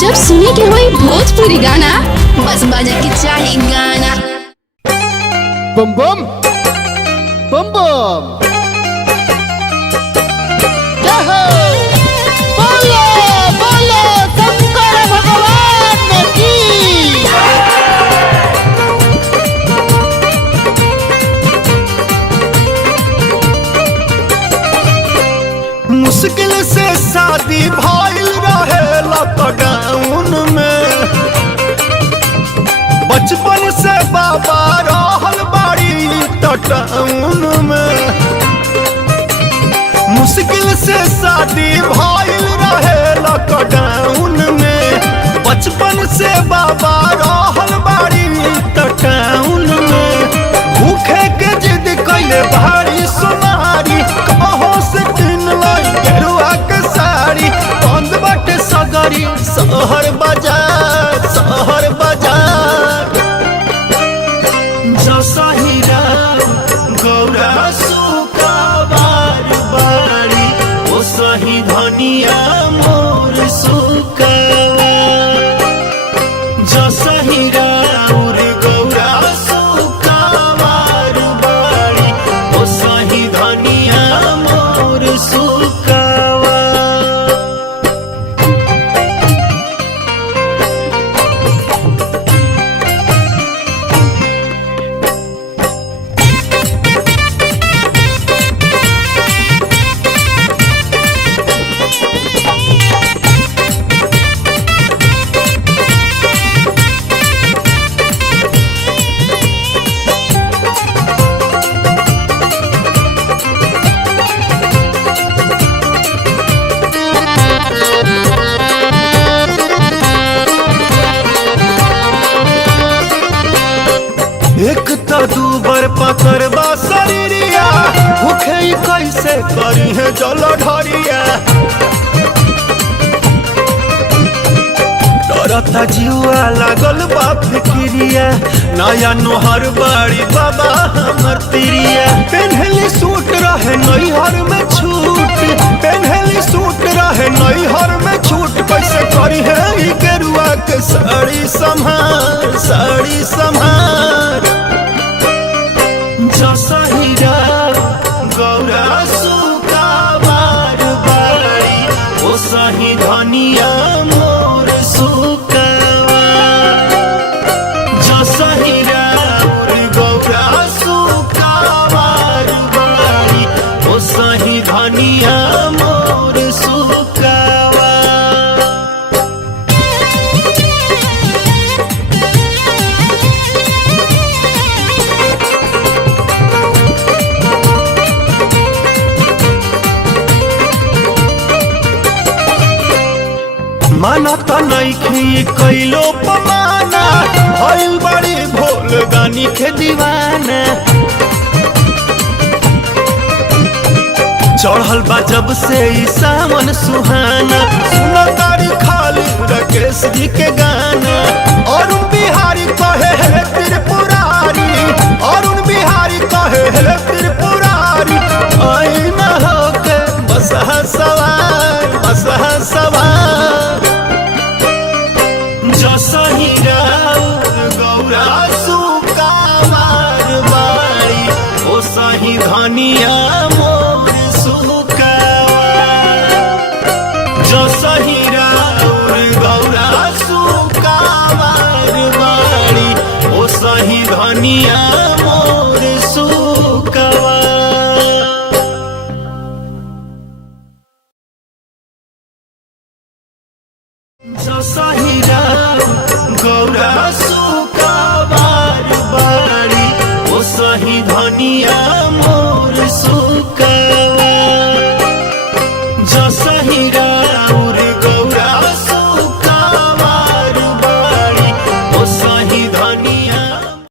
जब सुने के होई भोजपुरी गाना बस बजे के चाहे गाना। बम बम बम बम बोलो बोलो शंकर भगवान की। मुश्किल से शादी भइल रहे लॉकडाउन में, बचपन से बाबा रहल बाड़ी टाउन में। मुश्किल से शादी भइल रहे लॉकडाउन में, बचपन से बाबा रहल बाड़ी टाउन में। भूखे के जिद कैले भारी सोनारी, कहो से किन लाई गेरुआ के साड़ी। बंद बाटे सगरी शहर बाजार शहर बाजार। जसहिरा गौरा सुका बार बारी, ओ सही धनिया मोर सुकावा। जसहिरा उर गौरा सुका बार बारी, ओ सही धनिया मोर सुकावा। एक तो दूबर पकड़बा शरीरिया, भूखे ही कैसे करी है जल ढरिया। डरता जीवा लागल बा फिक्रिया, नया नोहर बाड़ी बाबा हमर तिरिया। पेन्हली सूट रहे नैहर में छूट, पेन्हली सूट रहे नैहर में छूट। कैसे करी है ई गेरुआ के साड़ी संभार साड़ी संभार। जसहिरा गौरा सुका बार बारी, ओ सही धनिया मोर सुकावा। जसहिरा गौरा सुका बार बारी, ओ सही धनिया मोर सुकावा। माना तो नइखी कैलो पमाना, भइल बड़ी भोल गानी के दीवाना। चढ़ल बा जब से ई सावन सुहाना, सुना तारी खाली राकेश जी के गाना। अरुण बिहारी कहे है त्रिपुरारी, अरुण बिहारी कहे है त्रिपुरारी। आई न होके बसहा सवार बसहा सवार। जसहिरा गौरा सुका बार बारी, ओ सही धनिया मोर सुकावा। जसहिरा गौरा सुका बार बारी, ओ सही धनिया